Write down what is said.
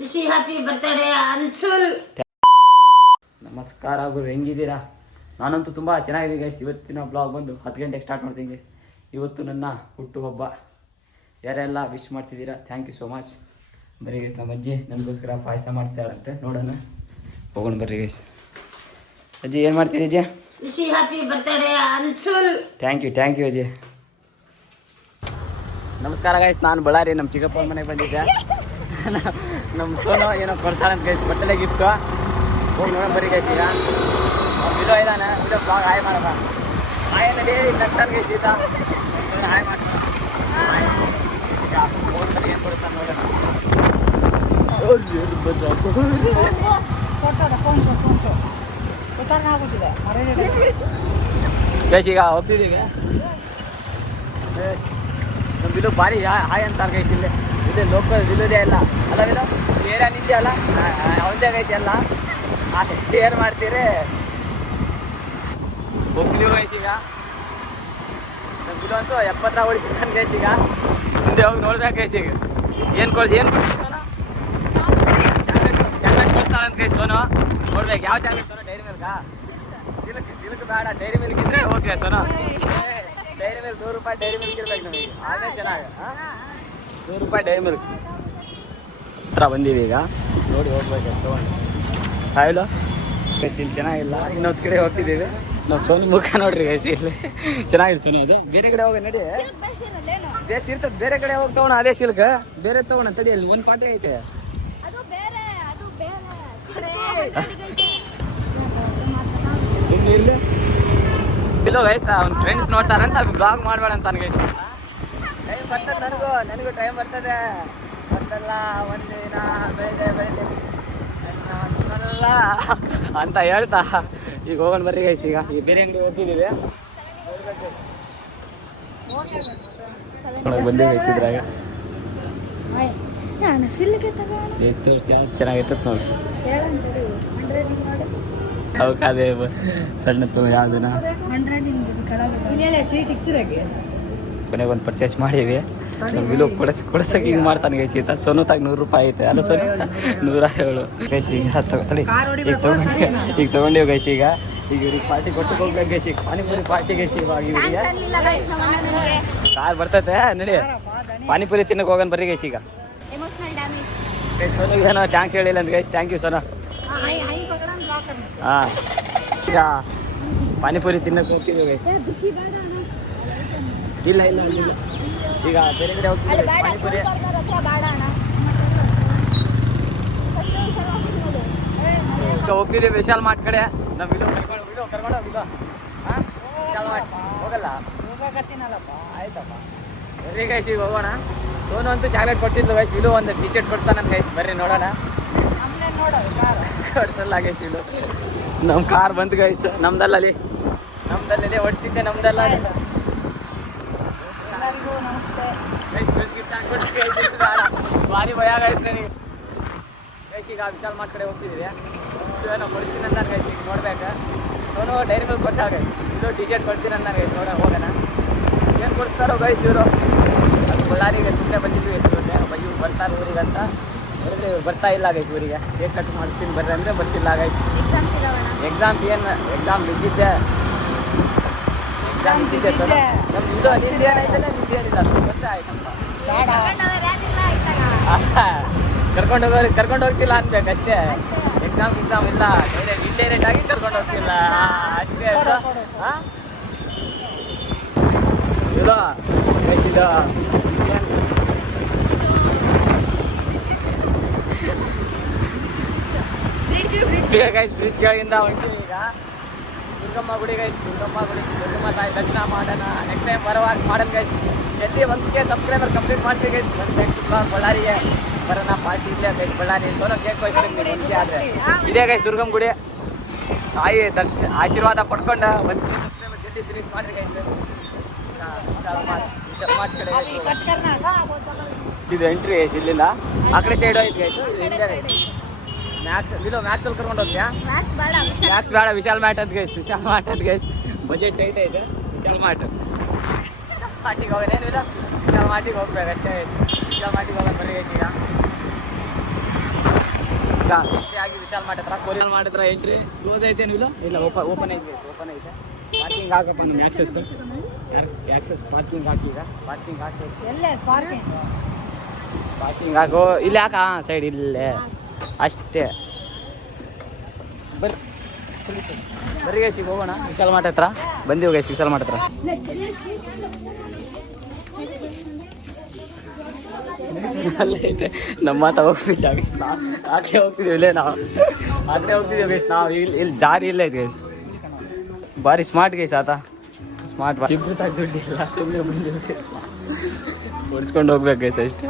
Vishi happy birthday ಅನ್ಸುಲ್. ನಮಸ್ಕಾರ ಗುರು, ಹೆಂಗಿದ್ದೀರಾ? ನಾನಂತೂ ತುಂಬ ಚೆನ್ನಾಗಿದ್ದೀನಿ ಗೈಸ್. ಇವತ್ತಿನ ಬ್ಲಾಗ್ ಬಂದು 10 ಗಂಟೆಗೆ ಸ್ಟಾರ್ಟ್ ಮಾಡ್ತೀನಿ ಗೈಸ್. ಇವತ್ತು ನನ್ನ ಹುಟ್ಟುಹಬ್ಬ. ಯಾರೆಲ್ಲ ವಿಶ್ ಮಾಡ್ತಿದ್ದೀರಾ, ಥ್ಯಾಂಕ್ ಯು ಸೋ ಮಚ್. ಬರೀ ಗೈಸ್, ನಮ್ಮ ಅಜ್ಜಿ ನನಗೋಸ್ಕರ ಪಾಯಸ ಮಾಡ್ತಾಳಂತೆ, ನೋಡೋಣ, ಹೋಗೋಣ ಬರ್ರಿ ಗೈಸ್. ಅಜ್ಜಿ ಏನು ಮಾಡ್ತಿದ್ದೀ ಅಜ್ಜಿ? ವಿಶಿ happy birthday Ansul. Thank you ಅಜ್ಜಿ. ನಮಸ್ಕಾರ ಗೈಸ್, ನಾನು ಬಳ್ಳಾರಿ ನಮ್ಮ ಚಿಕ್ಕಪ್ಪ ಮನೆಗೆ ಬಂದಿದ್ದೆ. ನಮ್ಮ ಸೋನು ಏನೋ ಕೊಡ್ತಾಳಂತ ಗೈಸ್, ಬಟ್ಟಲೆ ಗಿಫ್ಟು. ಹೋಗಿ ನೋಡೋಣ ಬರ್ರಿ ಗೈಸ್. ಈಗ ವಿಡಿಯೋ ಇದ್ದಾನೆ, ವಿಡಿಯೋ ಬ್ಲಾಗ್ ಹಾಯ್ ಮಾಡೋಣ. ಹಾಯ್ ಅನ್ನೋದೇ ನಗ್ತಾನೆ ಗೈಸ್. ಈತ ಹಾಯ್ ಮಾಡ್ತಾನೆ. ಏನು ಕೊಡ್ತಾನೆ ನೋಡೋಣ. ಗೈಸ್ ಈಗ ಹೋಗ್ತಿದ್ದೀವಿ. ನಮ್ಮ ವಿಡಿಯೋ ಭಾರಿ ಹಾಯ್ ಅಂತಾರೆ ಗೈಸ್. ಇಲ್ಲೇ ಇದು ಲೋಕಲ್ ವಿಲೋದೇ ಅಲ್ಲ ಅಲ್ಲ, ವಿಲೋ ಏರಿಯಾ ನಿಂದೆ ಅಲ್ಲ, ಅವಂದೇ ಗೈಸ್ ಎಲ್ಲ. ಏನು ಮಾಡ್ತೀರಿ, ಹೋಗ್ತೀವಿ ಗೈಸ್. ಈಗ ನಮ್ಮ ವಿಲೋ ಅಂತೂ 70 ಹೊಡಿತೀನಿ ಗೈಸ್. ಈಗ ಮುಂದೆ ಹೋಗಿ ನೋಡ್ಬೇಕು ಗೈಸ್. ಈಗ ಏನು ಕೊಡ್ತೀವಿ ಸೋನು? ಚಾಕ್ಲೇಟ್ ಕೊಡ್ತಾಳಂತ ಗೈಸ್ ಸೋನು. ನೋಡ್ಬೇಕು ಯಾವ ಚಾಕ್ಲೇಟ್ ಸೋನು? ಡೈರಿ ಮಿಲ್ಕಾ? ಸಿಲ್ಕ್ ಬೇಡ, ಡೈರಿ ಮಿಲ್ಕ್ ಇದ್ರೆ okay Sonu. Dairy milk ₹100 dairy milk ಇರ್ಬೇಕು ನಮಗೆ, ಅದೇ ಚೆನ್ನಾಗಿ. ₹100 ಡೈರಿ ಮಿಲ್ಕ್ ಹತ್ರ ಬಂದೀವಿ. ಈಗ ನೋಡಿ ಹೋಗ್ಬೇಕು ತೊಗೊಂಡು. ಹಾಯ್ಲೋ ಗೈಸ್, ಇಲ್ಲಿ ಚೆನ್ನಾಗಿಲ್ಲ, ಇನ್ನೊಂದು ಕಡೆ ಹೋಗ್ತಿದ್ದೀವಿ. ನಾವು ಸೋನಿ ಮುಖ ನೋಡ್ರಿ ಗೈಸ್, ಇಲ್ಲಿ ಚೆನ್ನಾಗಿದೆ ಸೋನು. ಅದು ಬೇರೆ ಕಡೆ ಹೋಗಿ ನಡಿ, ಬೇಸ್ ಇರ್ತದೆ. ಬೇರೆ ಕಡೆ ಹೋಗಿ ತೊಗೊಣ, ಅದೇ ಸಿಲ್ಕ್ ಬೇರೆ ತೊಗೊಣ. ತಡಿ, ಅಲ್ಲಿ ಒಂದು ಪಾಟೆ ಐತೆ. ಸುಮ್ಮನೆ ಇರಲಿ ಇಲ್ಲೋ ಗೈಸ್, ಅವ್ನ ಫ್ರೆಂಡ್ಸ್ ನೋಡ್ತಾರಂತ ಅಲ್ಲಿ ಬ್ಲಾಗ್ ಮಾಡಬೇಡ ಅಂತ ಗೈಸ್. ಟೈಮ್ ಬರ್ತದೆ, ನನಗೂ ಟೈಮ್ ಬರ್ತದೆ. ಬರ್ತಲ್ಲ ಒಂದಿನ ಬೆಳೆ ಅಂತ ಹೇಳ್ತಾ ಈಗ ಹೋಗೋಣ ಬರ್ರಿ ಗೈಸ್. ಈಗ ಬೇರೆ ಅಂಗಡಿ ಹೋಗ್ತಿದ್ದೀವಿ, ಬಂದಿ ಗೈಸ್. ಇದ್ರಾಗ ತೋರಿಸಿ ಯಾವ್ದು ಚೆನ್ನಾಗಿರ್ತದೆ ನೋಡಿ. ಅವಕಾದೇ ಸಣ್ಣ ಯಾವ್ದನ ಕೊನೆಗೆ ಒಂದು ಪರ್ಚೇಸ್ ಮಾಡೀವಿ. ವಿಲೋ ಕೊಡ್ಸಕ್ಕೆ ಹಿಂಗೆ ಮಾಡ್ತಾನೆ ಗೈಸ್. ಈತ ಸೊನ್ನತಾಗ ₹100 ಐತೆ ಅಲ್ಲ, ಸೊನ್ನ 107 ಗೈಸ್. ಈಗ ತಗೊಳ್ಳಿ, ಈಗ ತೊಗೊಂಡೇವು ಗೈಸ್. ಈಗ ಇವ್ರಿಗೆ ಪಾರ್ಟಿ ಕೊಡ್ಸಕ್ಕೆ ಹೋಗ್ಬೇಕು ಗೈಸ್. ಈಗ ಪಾನಿಪುರಿ ಪಾರ್ಟಿ ಗೈಸ್. ಇವಾಗ ಇವರಿಗೆ ಕಾರ್ ಬರ್ತೈತೆ, ನಡಿ ಪಾನಿಪುರಿ ತಿನ್ನಕ್ಕೆ ಹೋಗೋಣ ಬರ್ರಿ ಗೈಸ್. ಈಗ ಗೈಸ್ ಸೋನಿಗೆ ಏನೋ ಥ್ಯಾಂಕ್ಸ್ ಹೇಳಿಲ್ಲ ಅಂತ ಗೈಸ್. Thank you Sona. ಹಾಂ, ಈಗ ಪಾನಿಪುರಿ ತಿನ್ನಕ್ಕೆ ಹೋಗ್ತೀವಿ ಗೈಸ್. ಇಲ್ಲ ಈಗ ಬೇರೆ ಕಡೆ ಹೋಗ್ತೀವಿ ಪಾನಿಪುರಿ. ಹೋಗ್ತಿದ್ದೀವಿ ವಿಶಾಲ್ ಮಾರ್ಟ್ ಕಡೆ. ನಮ್ಮ ವಿಡಿಯೋ ಕರ್ಕೊಂಡು ಹೋಗಿದ್ದು. ಹಾಂ, ವಿಶಾಲ್ ಮಾರ್ಟ್ ಹೋಗಲ್ಲ, ಆಯ್ತಪ್ಪ ಬರ್ರಿ ಗೈಸ್. ಈಗ ಹೋಗೋಣ. ಸೋನು ಅಂತೂ ಚಾಕ್ಲೇಟ್ ಕೊಡ್ಸಿದ್ಲು ಗೈಸ್. ವಿಲೋ ಒಂದು ಟಿ ಶರ್ಟ್ ಕೊಡ್ತಾನ ಗೈಸ್. ಬರ್ರಿ ನೋಡೋಣ. ಕೊಡ್ಸಲ್ಲ ಗೈಸ್ ವಿಲೋ. ನಮ್ಮ ಕಾರ್ ಬಂತು ಗೈಸ್. ನಮ್ದಲ್ಲೇ ಓಡಿಸ್ತಿದ್ದೆ, ನಮ್ದಲ್ಲ ಭಾರಿ ಭಯ ಗೈಸ್ ನನಗೆ ಗೈಸ್. ಈಗ ವಿಶಾಲ್ ಮಾರ್ಟ್ ಕಡೆ ಹೋಗ್ತಿದ್ದೀವಿ. ನಾವು ಕೊಡಿಸ್ತೀನಿ ಅಂತ ಗೈಸ್. ಈಗ ನೋಡ್ಬೇಕು. ಸೋನು ಡೈರಿ ಮಿಲ್ಕ್ ಕೊಡ್ಸಾಗ ಗೈಸ್. ಇದು ಟಿ ಶರ್ಟ್ ಕೊಡ್ತೀನಿ ಅಂತ ಗೈಸ್. ಹೋಗೋಣ ಏನು ಕೊಡಿಸ್ತಾರೋ ಗೈಸ್ ಇವರು. ಅದು ಬಳ್ಳಾರಿಗೆ ಸುಮ್ಮನೆ ಬಂದಿದ್ವಿ ಗೈಸ್. ಇವ್ರು ಬರ್ತಾರೆ ಊರಿಗೆ ಅಂತ ಹೇಳಿದ್ರೆ ಇವ್ರು ಬರ್ತಾ ಇಲ್ಲ ಗೈಸ್. ಊರಿಗೆ ಕೇಕ್ ಕಟ್ ಮಾಡಿಸ್ತೀನಿ ಬರ್ರಿ ಅಂದರೆ ಬರ್ತಿಲ್ಲ ಗೈಸ್. ಎಕ್ಸಾಮ್ಸ್ ಏನು ಎಕ್ಸಾಮ್ ಬಿದ್ದಿದ್ದೆ ಸರ್. ನಮ್ದು ಇದು ನಿಂದು ಏನೈತಲ್ಲ, ನಿಂದು ಏನಿಲ್ಲ ಅಷ್ಟು ಗೊತ್ತೇ ಆಯ್ತಪ್ಪ. ಕರ್ಕೊಂಡು ಹೋಗ್ತಿಲ್ಲ ಅನ್ಬೇಕು ಅಷ್ಟೇ. ಎಕ್ಸಾಮ್ ಇಲ್ಲ, ಇಂಡೈರೆಕ್ಟ್ ಆಗಿ ಕರ್ಕೊಂಡು ಹೋಗ್ತಿಲ್ಲ ಅಷ್ಟೇ. ಹಾಂ, ಇಲ್ಲ ಗೈಸ್. ಇದು ಗೈಸ್ ಬ್ರಿಡ್ಜ್ ಕೆಳಗಿಂದ ಹೊಂಟೀವಿ. ಈಗ ದುರ್ಗಮ್ಮ ಗುಡಿ ಗೈಸ್. ದುರ್ಗಮ್ಮ ತಾಯಿ ದರ್ಶನ ಮಾಡೋಣ. ನೆಕ್ಸ್ಟ್ ಟೈಮ್ ಬರುವಾಗ ಮಾಡೋಣ ಗೈಸ್. ಜಲ್ದಿ 1K ಸಬ್ಸ್ಕ್ರೈಬರ್ ಕಂಪ್ಲೀಟ್ ಮಾಡ್ತೀವಿ ಗೈಸ್. ನೆಕ್ಸ್ಟ್ ಬ್ಲಾಗ್ ಬಳ್ಳಾರಿಗೆ ಬರೋಣ. ಪಾರ್ಟಿ ಇಲ್ಲೇ ಗೈಸ್ ಬಳ್ಳಾರಿ. ಸೋನೋ ಕೇಕ್ ಕೊಯ್ಸ್ತೀನಿ 1K ಆದರೆ. ಇದೇ ಗೈಸ್ ದುರ್ಗಮ್ಮ ಗುಡಿ. ತಾಯಿ ಆಶೀರ್ವಾದ ಪಡ್ಕೊಂಡು 1K ಸಬ್ಸ್ಕ್ರೈಬರ್ ಜಲ್ದಿ ಫಿನಿಶ್ ಮಾಡಿರಿ ಗೈಸ್. ವಿಶಾಲ್ ಮಾರ್ಟ್ ಕಡೆ ಇದು ಎಂಟ್ರಿ ಗೈಸ್. ಇಲ್ಲಿಲ್ಲ ಆ ಕಡೆ ಸೈಡ್ ಹೋಯ್ತು ಗೈಸ್. ಮ್ಯಾಕ್ಸಲ್ಲಿ ಕರ್ಕೊಂಡು ಹೋಗ್ತೀಯಾ? ಮ್ಯಾಕ್ಸ್ ಬೇಡ, ವಿಶಾಲ್ ಮಾರ್ಟ್ ಅಂತ ಗೈಸ್. ವಿಶಾಲ್ ಮಾರ್ಟ್ ಅಂತ ಗೈಸ್. ಬಜೆಟ್ ಟೈಟ್ ಐತೆ. ವಿಶಾಲ್ ಮಾರ್ಟ್ ಮಾರ್ಟಿಗೆ ಹೋಗೋದೇನಿಲ್ಲ, ವಿಶಾಲ್ ಮಾರ್ಟಿಗೆ ಹೋಗ್ಬೇಕು ಅಷ್ಟೇ. ವಿಶಾಲ್ ಮಾರ್ಟಿಗೆ ಹೋಗೋದು ಬರ್ರಿ ಗೈಸ್. ಈಗ ಇವಾಗ ಎಂಟ್ರಿ ಆಗಿ ವಿಶಾಲ್ ಮಾಡಿದ್ರ ಕೊರಿಯಲ್ ಮಾಡಿದ್ರ ಎಂಟ್ರಿ ಕ್ಲೋಸ್ ಐತೆ ಇಲ್ಲ ಓಪನ್ ಐತೆ ಪಾರ್ಕಿಂಗ್ ಹಾಕಪ್ಪ ನಮ್ಮ ಆಕ್ಸೆಸ್ ಆಕ್ಸೆಸ್ ಪಾರ್ಕಿಂಗ್ ಹಾಕಿ ಈಗ ಪಾರ್ಕಿಂಗ್ ಹಾಕೋ ಇಲ್ಲಿ ಹಾಕ ಸೈಡ್ ಇಲ್ಲೇ ಅಷ್ಟೇ ಬರ್ರಿ ಗೈಸ್ ಈಗ ಹೋಗೋಣ ವಿಶಾಲ್ ಮಾರ್ಟ್ ಹತ್ರ ಬಂದೀವಿ ಗೈಸ್ ವಿಶಾಲ್ ಮಾರ್ಟ್ ಹತ್ರ ಅಲ್ಲೇ ಐತೆ ನಮ್ಮ ಮಾತ ಹೋಗ್ಬಿಟ್ಟು ಆಕಡೆ ಹೋಗ್ತಿದ್ದೀವಿ ಇಲ್ಲೇ ನಾವು ಆಕಡೆ ಹೋಗ್ತಿದ್ದೀವಿ ಗೈಸ್ ನಾವು ಇಲ್ಲಿ ಜಾರಿ ಇಲ್ಲ ಐತೆ ಗೈಸ್ ಭಾರಿ ಸ್ಮಾರ್ಟ್ ಗೈಸ್ ಆತ ಸ್ಮಾರ್ಟ್ ಇಬ್ಬರು ದುಡ್ಡಿಲ್ಲ ಸುಮ್ಮನೆ ಬಂದಿವಿ ಓಡಿಸ್ಕೊಂಡು ಹೋಗ್ಬೇಕು ಗೈಸ್ ಅಷ್ಟೇ